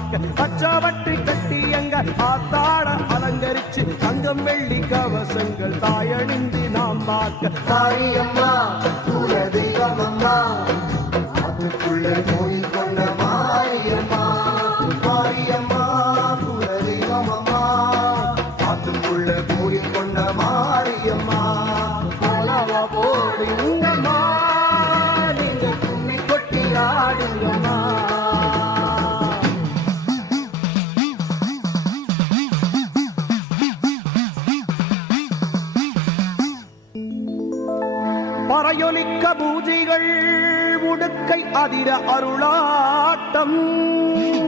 பார்க்க பச்சாவட்டி கட்டி எங்க ஆத்தாட அலங்கரிச்சு தங்கம் வெள்ளி கவசங்கள் தாயணிந்து நாம் பார்க்க மாரியம்மா குல தெய்வமம்மா அதுக்குள்ள கோயில் கொண்ட மாரியம்மா மாரியம்மா குல தெய்வமம்மா அதுக்குள்ள கோயில் கொண்ட மாரியம்மா போலவா போடுங்கம்மா நீங்க கும்மி கொட்டி ஆடுங்கம்மா பறையொலிக்க பூஜைகள் உடுக்கை அதிர அருளாட்டம்